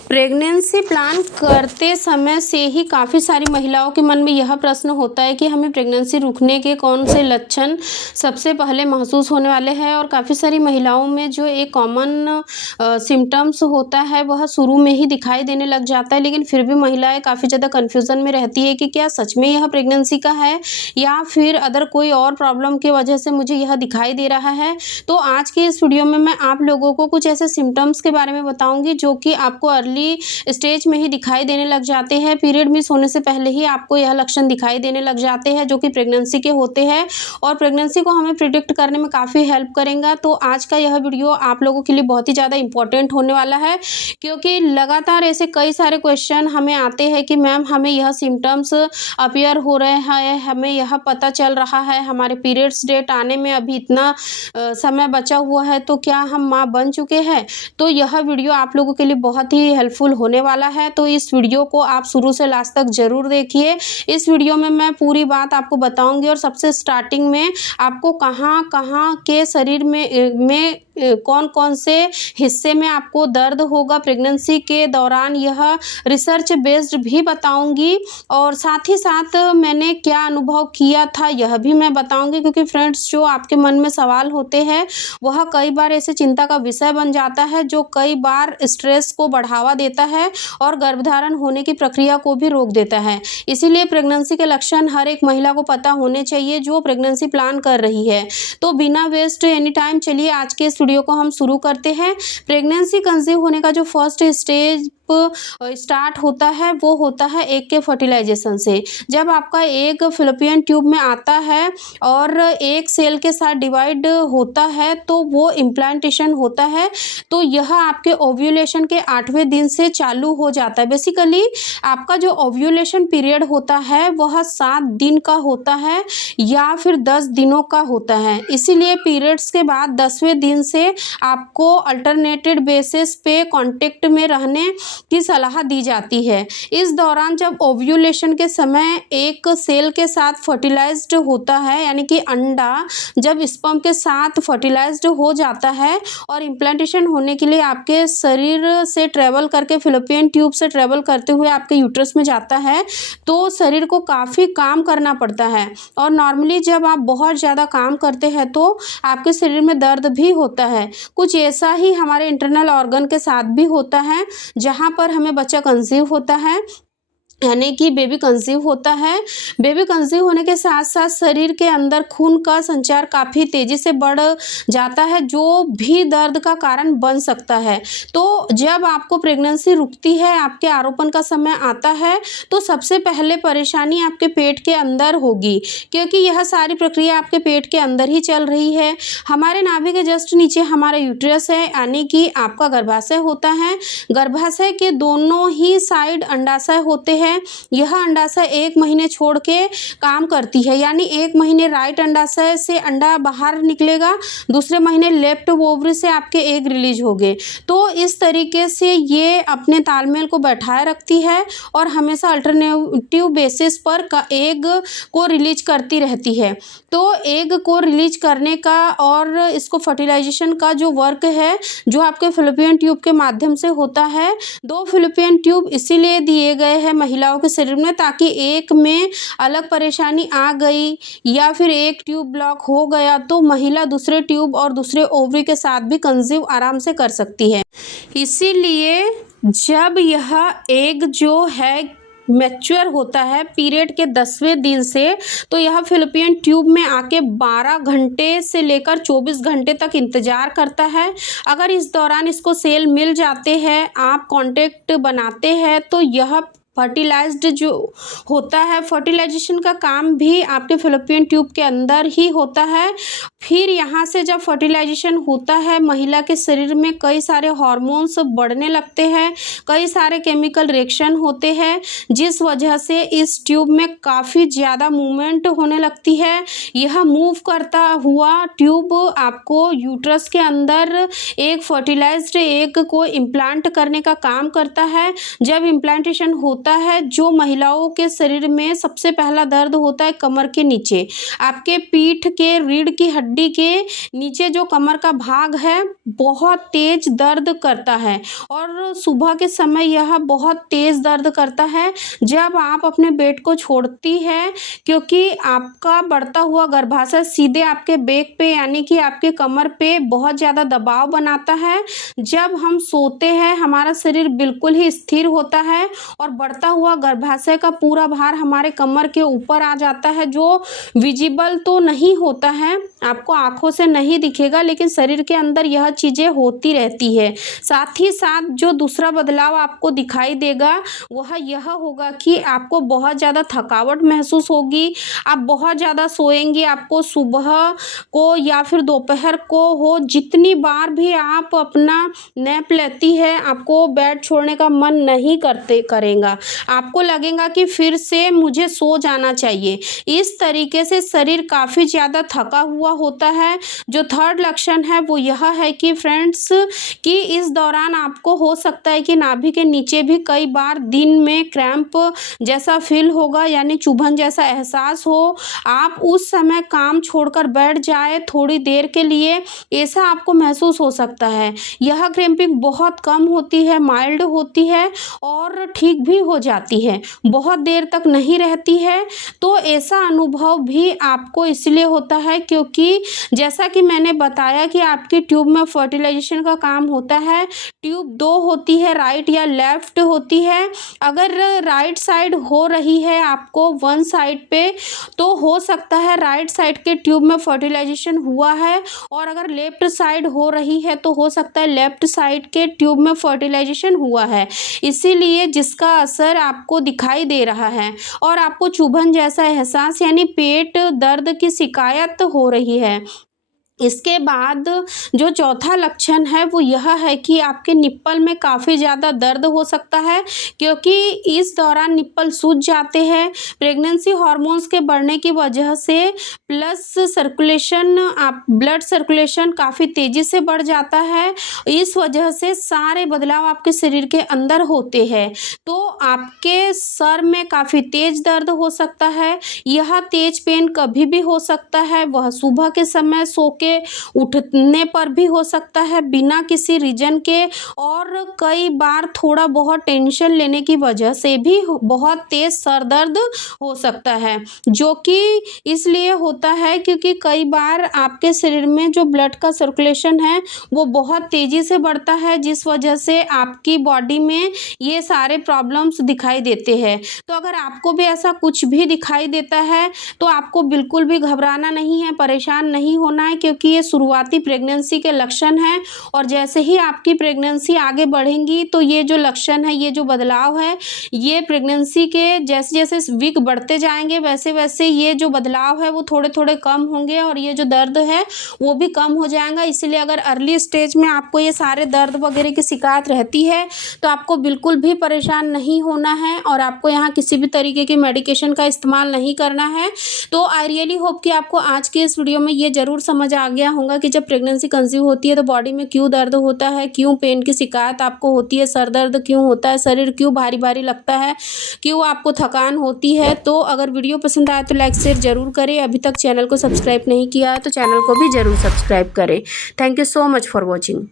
Pregnancy plan करते समय से ही काफ़ी सारी महिलाओं के मन में यह प्रश्न होता है कि हमें प्रेगनेंसी रुकने के कौन से लक्षण सबसे पहले महसूस होने वाले हैं। और काफ़ी सारी महिलाओं में जो एक कॉमन सिम्टम्स होता है वह शुरू में ही दिखाई देने लग जाता है, लेकिन फिर भी महिलाएं काफ़ी ज़्यादा कन्फ्यूज़न में रहती है कि क्या सच में यह प्रेगनेंसी का है या फिर अदर कोई और प्रॉब्लम की वजह से मुझे यह दिखाई दे रहा है। तो आज के इस वीडियो में मैं आप लोगों को कुछ ऐसे सिम्टम्स के बारे में बताऊंगी जो कि आपको अर्ली स्टेज में ही दिखाई देने लग जाते हैं। पीरियड मिस होने से पहले ही आपको यह लक्षण दिखाई देने लग जाते हैं जो कि प्रेगनेंसी के होते हैं और प्रेगनेंसी को हमें प्रिडिक्ट करने में काफ़ी हेल्प करेगा। तो आज का यह वीडियो आप लोगों के लिए बहुत ही ज़्यादा इंपॉर्टेंट होने वाला है, क्योंकि लगातार ऐसे कई सारे क्वेश्चन हमें आते हैं कि मैम हमें यह सिम्टम्स अपीयर हो रहे हैं, हमें यह पता चल रहा है हमारे पीरियड्स डेट आने में अभी इतना समय बचा हुआ है, तो क्या हम माँ बन चुके हैं। तो यह वीडियो आप लोगों के लिए बहुत ही हेल्पफुल होने वाला है, तो इस वीडियो को आप शुरू से लास्ट तक ज़रूर देखिए। इस वीडियो में मैं पूरी बात आपको बताऊंगी और सबसे स्टार्टिंग में आपको कहाँ कहाँ के शरीर में कौन कौन से हिस्से में आपको दर्द होगा प्रेगनेंसी के दौरान, यह रिसर्च बेस्ड भी बताऊंगी। और साथ ही साथ मैंने क्या अनुभव किया था यह भी मैं बताऊंगी, क्योंकि फ्रेंड्स जो आपके मन में सवाल होते हैं वह कई बार ऐसे चिंता का विषय बन जाता है जो कई बार स्ट्रेस को बढ़ावा देता है और गर्भधारण होने की प्रक्रिया को भी रोक देता है। इसीलिए प्रेगनेंसी के लक्षण हर एक महिला को पता होने चाहिए जो प्रेगनेंसी प्लान कर रही है। तो बिना वेस्ट एनी टाइम चलिए आज के इस वीडियो को हम शुरू करते हैं। प्रेगनेंसी कंसीव होने का जो फर्स्ट स्टेज स्टार्ट होता है वो होता है एग के फर्टिलाइजेशन से। जब आपका एग फिलिपियन ट्यूब में आता है और एक सेल के साथ डिवाइड होता है तो वो इम्प्लांटेशन होता है। तो यह आपके ओव्यूलेशन के 8वें दिन से चालू हो जाता है। बेसिकली आपका जो ओव्यूलेशन पीरियड होता है वह 7 दिन का होता है या फिर 10 दिनों का होता है। इसीलिए पीरियड्स के बाद 10वें दिन से आपको अल्टरनेटेड बेसिस पे कांटेक्ट में रहने की सलाह दी जाती है। इस दौरान जब ओव्यूलेशन के समय एक सेल के साथ फर्टिलाइज्ड होता है, यानी कि अंडा जब स्पर्म के साथ फर्टिलाइज्ड हो जाता है और इम्प्लांटेशन होने के लिए आपके शरीर से ट्रेवल करके फिलिपियन ट्यूब से ट्रेवल करते हुए आपके यूट्रस में जाता है, तो शरीर को काफ़ी काम करना पड़ता है। और नॉर्मली जब आप बहुत ज़्यादा काम करते हैं तो आपके शरीर में दर्द भी होता है। कुछ ऐसा ही हमारे इंटरनल ऑर्गन के साथ भी होता है, जहाँ पर हमें बच्चा कंसीव होता है, यानी कि बेबी कंसीव होता है। बेबी कंसीव होने के साथ साथ शरीर के अंदर खून का संचार काफ़ी तेज़ी से बढ़ जाता है, जो भी दर्द का कारण बन सकता है। तो जब आपको प्रेगनेंसी रुकती है, आपके आरोपण का समय आता है, तो सबसे पहले परेशानी आपके पेट के अंदर होगी, क्योंकि यह सारी प्रक्रिया आपके पेट के अंदर ही चल रही है। हमारे नाभि के जस्ट नीचे हमारा यूट्रस है, यानी कि आपका गर्भाशय होता है। गर्भाशय के दोनों ही साइड अंडाशय होते हैं। यह अंडाशय 1 महीने छोड़ के काम करती है, यानी 1 महीने राइट अंडाशय से अंडा बाहर निकलेगा, दूसरे महीने लेफ्ट ओवरी से आपके एग रिलीज होंगे। तो इस तरीके से ये अपने तालमेल को बैठाए रखती है और हमेशा अल्टरनेटिव बेसिस पर एग को रिलीज करती रहती है। तो एग को रिलीज करने का और इसको फर्टिलाइजेशन का जो वर्क है जो आपके फिलिपियन ट्यूब के माध्यम से होता है। 2 फिलिपियन ट्यूब इसीलिए दिए गए हैं महिलाओं के शरीर में, ताकि एक में अलग परेशानी आ गई या फिर एक ट्यूब ब्लॉक हो गया तो महिला दूसरे ट्यूब और दूसरे ओवरी के साथ भी कंसीव आराम से कर सकती है। इसीलिए जब यह एग जो है मैच्योर होता है पीरियड के 10वें दिन से, तो यह फिलिपियन ट्यूब में आके 12 घंटे से लेकर 24 घंटे तक इंतज़ार करता है। अगर इस दौरान इसको सेल मिल जाते हैं, आप कांटेक्ट बनाते हैं, तो यह फर्टिलाइज्ड जो होता है, फर्टिलाइजेशन का काम भी आपके फिलिपियन ट्यूब के अंदर ही होता है। फिर यहाँ से जब फर्टिलाइजेशन होता है, महिला के शरीर में कई सारे हार्मोन्स बढ़ने लगते हैं, कई सारे केमिकल रिएक्शन होते हैं, जिस वजह से इस ट्यूब में काफ़ी ज़्यादा मूवमेंट होने लगती है। यह मूव करता हुआ ट्यूब आपको यूट्रस के अंदर एक फर्टिलाइज्ड एग को इम्प्लांट करने का काम करता है। जब इम्प्लांटेशन होता होता है जो महिलाओं के शरीर में सबसे पहला दर्द होता है कमर के नीचे। आपके पीठ के रीढ़ की हड्डी के नीचे जो कमर का भाग है बहुत तेज दर्द करता है और सुबह के समय यह बहुत तेज दर्द करता है जब आप अपने बेड को छोड़ती है, क्योंकि आपका बढ़ता हुआ गर्भाशय सीधे आपके बैक पे यानी कि आपके कमर पे बहुत ज़्यादा दबाव बनाता है। जब हम सोते हैं हमारा शरीर बिल्कुल ही स्थिर होता है और बढ़ता हुआ गर्भाशय का पूरा भार हमारे कमर के ऊपर आ जाता है, जो विजिबल तो नहीं होता है, आपको आंखों से नहीं दिखेगा, लेकिन शरीर के अंदर यह चीज़ें होती रहती है। साथ ही साथ जो दूसरा बदलाव आपको दिखाई देगा वह यह होगा कि आपको बहुत ज़्यादा थकावट महसूस होगी, आप बहुत ज़्यादा सोएंगी, आपको सुबह को या फिर दोपहर को हो जितनी बार भी आप अपना नैप लेती है आपको बेड छोड़ने का मन नहीं करेगा, आपको लगेगा कि फिर से मुझे सो जाना चाहिए। इस तरीके से शरीर काफ़ी ज़्यादा थका हुआ होता है। जो थर्ड लक्षण है वो यह है कि फ्रेंड्स कि इस दौरान आपको हो सकता है कि नाभि के नीचे भी कई बार दिन में क्रैम्प जैसा फील होगा, यानी चुभन जैसा एहसास हो। आप उस समय काम छोड़कर बैठ जाए थोड़ी देर के लिए, ऐसा आपको महसूस हो सकता है। यह क्रैम्पिंग बहुत कम होती है, माइल्ड होती है और ठीक भी हो जाती है, बहुत देर तक नहीं रहती है। तो ऐसा अनुभव भी आपको इसलिए होता है क्योंकि जैसा कि मैंने बताया कि आपकी ट्यूब में फर्टिलाइजेशन का काम होता है। ट्यूब दो होती है, राइट या लेफ्ट होती है। अगर राइट साइड हो रही है आपको वन साइड पे, तो हो सकता है राइट साइड के ट्यूब में फर्टिलाइजेशन हुआ है, और अगर लेफ्ट साइड हो रही है तो हो सकता है लेफ्ट साइड के ट्यूब में फर्टिलाइजेशन हुआ है, इसीलिए जिसका असर आपको दिखाई दे रहा है और आपको चुभन जैसा एहसास यानी पेट दर्द की शिकायत हो रही है। इसके बाद जो चौथा लक्षण है वो यह है कि आपके निप्पल में काफ़ी ज़्यादा दर्द हो सकता है, क्योंकि इस दौरान निप्पल सूज जाते हैं। प्रेगनेंसी हार्मोन्स के बढ़ने की वजह से प्लस सर्कुलेशन ब्लड सर्कुलेशन काफ़ी तेज़ी से बढ़ जाता है। इस वजह से सारे बदलाव आपके शरीर के अंदर होते हैं। तो आपके सर में काफ़ी तेज़ दर्द हो सकता है। यह तेज पेन कभी भी हो सकता है, वह सुबह के समय सो के उठने पर भी हो सकता है बिना किसी रीजन के, और कई बार थोड़ा बहुत टेंशन लेने की वजह से भी बहुत तेज सर दर्द हो सकता है, जो कि इसलिए होता है क्योंकि कई बार आपके शरीर में जो ब्लड का सर्कुलेशन है वो बहुत तेज़ी से बढ़ता है, जिस वजह से आपकी बॉडी में ये सारे प्रॉब्लम्स दिखाई देते हैं। तो अगर आपको भी ऐसा कुछ भी दिखाई देता है तो आपको बिल्कुल भी घबराना नहीं है, परेशान नहीं होना है, क्योंकि ये शुरुआती प्रेगनेंसी के लक्षण हैं और जैसे ही आपकी प्रेगनेंसी आगे बढ़ेंगी तो ये जो लक्षण है, ये जो बदलाव है, ये प्रेगनेंसी के जैसे जैसे वीक बढ़ते जाएंगे वैसे वैसे ये जो बदलाव है वो थोड़े थोड़े कम होंगे और ये जो दर्द है वो भी कम हो जाएगा। इसलिए अगर अर्ली स्टेज में आपको ये सारे दर्द वगैरह की शिकायत रहती है तो आपको बिल्कुल भी परेशान नहीं होना है और आपको यहाँ किसी भी तरीके की मेडिकेशन का इस्तेमाल नहीं करना है। तो आई रियली होप कि आपको आज के इस वीडियो में ये ज़रूर समझ आ गया होगा कि जब प्रेगनेंसी कंसीव होती है तो बॉडी में क्यों दर्द होता है, क्यों पेन की शिकायत आपको होती है, सर दर्द क्यों होता है, शरीर क्यों भारी भारी लगता है, क्यों आपको थकान होती है। तो अगर वीडियो पसंद आए तो लाइक शेयर ज़रूर करें। अभी तक चैनल को सब्सक्राइब नहीं किया है तो चैनल को भी ज़रूर सब्सक्राइब करें। Thank you so much for watching.